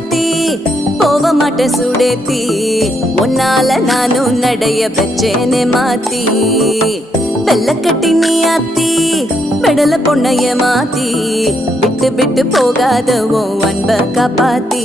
ஆத்தி போக மாட்ட சுடேத்தி உன்னால நானும் நடைய வச்சேனே மாத்தி வெள்ளக்கட்டி நீ ஆத்தி பெடல பொண்ணைய மாத்தி விட்டு விட்டு போகாத உன் அன்ப காப்பாத்தி